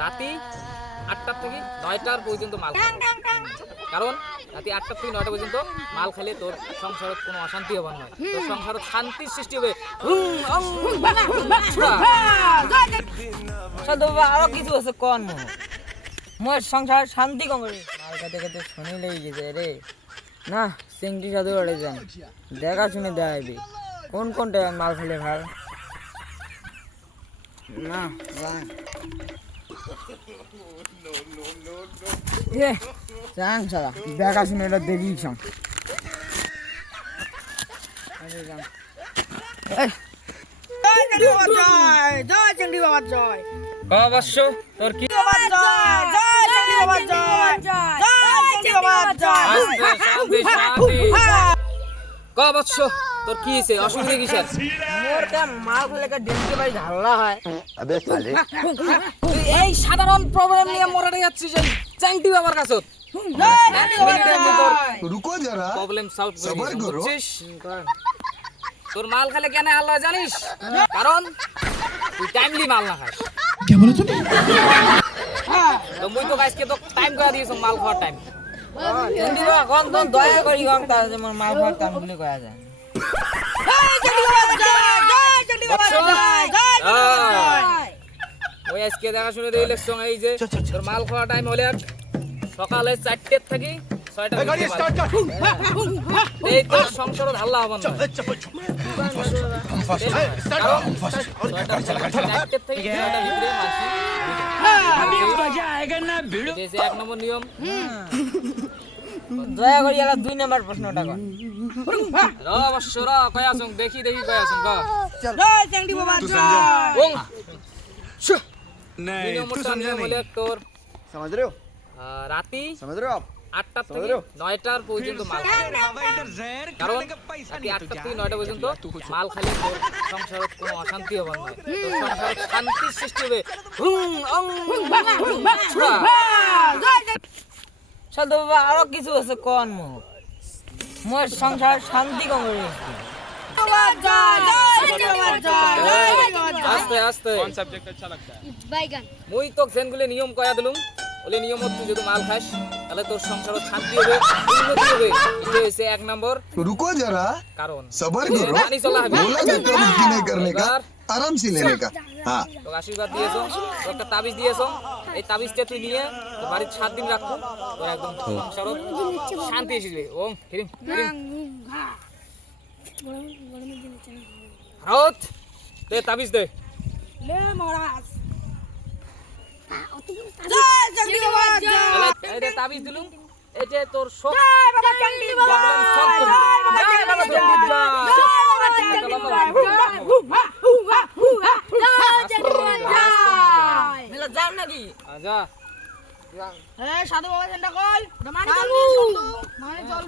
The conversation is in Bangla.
রাতে ৮টা থেকে ৯টা পর্যন্ত মাল খাবে। কারণ রাতে ৮টা থেকে ৯টা পর্যন্ত মাল খেলে তোর সংসারত কোনো অশান্তি হবে না, তোর সংসারত শান্তির সৃষ্টি হবে। আরো কিছু আছে কোন মোর সংসার শান্তি কম করে মাল খেতে খেতে শুনি লেগে গেছে রে। না চিংড়ি সাধু বাড়ি যান, দেখা শুনে দেখাইবি কোন কোনটা মাল খেলে ভাল। না যান সারা দেখা শুনে এটা দেখি সং অবশ্য তোর কি অবশ্য তোর কি হয়েছে, অসুবিধা কিসের? মাল খেলে ডেন্টি বাড়ি ঝাল্লা হয়। তুই এই সাধারণ প্রবলেম নিয়ে মরে যাচ্ছিস চ্যাংটি বাবার কাছে। रुको जरा প্রবলেম সলভ সবার করো। করছিস। তোর মাল খেলে কেন আল্লাহ জানিস? কারণ তুই টাইমলি মাল না খাস। क्या बोला तूने? তো মুই তো আজকে তো টাইম করে দিয়েছ মাল খাওয়ার টাইম। ডেন্টি বাবা কোন তো দয়া করি কম তার যেমন মাল খাওয়ার টাইম বলে কয়া যায়। ওই আজকে দেখা শুনে দিলে সঙ্গে এই যে তোর মাল খাওয়ার টাইম হলে সকালে 4টে থেকে 6টা এই তোর সংসারত হাল্লা হবে না। 4টে থেকে 6টার ভিতরে মাসি এক নম্বর নিয়ম। দয়া করি এলা 2 নাম্বার প্রশ্নটা কর। অবশ্য কয় আসুন দেখি কয় আসুন কা তোর समझ रहे हो রাতি समझ रहे हो आप 8টা থেকে 9টার পর্যন্ত মাল খাবে। কারণ রাতি 8টা থেকে 9টা পর্যন্ত মাল খালি তোর সংসারত কোনো অশান্তি হবে না, তোর সংসারত শান্তির সৃষ্টি হবে। সাধু বাবা আরো কিছু আছে কোন মোর সংসার শান্তি কম করে আস্তে আস্তে মুই তো সেনগুলো নিয়ম কয়া দিলুম, ওলে নিয়ম তুই যদি মাল খাস তাহলে তোর সংসারত শান্তি হবে, উন্নতি হবে। এটা হচ্ছে 1 নম্বর रुको जरा কারণ। सबर करो জানি চলা হবে बोला तो कम नहीं करने का आराम से लेने का हाँ তোকে আশীর্বাদ দিয়েছো, তোর একটা তাবিজ দিয়েছো, এই তাবিজটা তুই নিয়ে তোর বাড়ির 7 দিন রাখবো, তোর একদম সংসারত শান্তি এসে ওম হিরিম হিরিম রাউত দে তাবিজ দে। এই দে তাবিজ দিলুম, এই যে তোর সব প্রবলেম সলভ করবি। জয় বাবা চণ্ডী জয়। মেলা যাও নাকি আজা সাধু বাবা সেন্টা কল মানে চল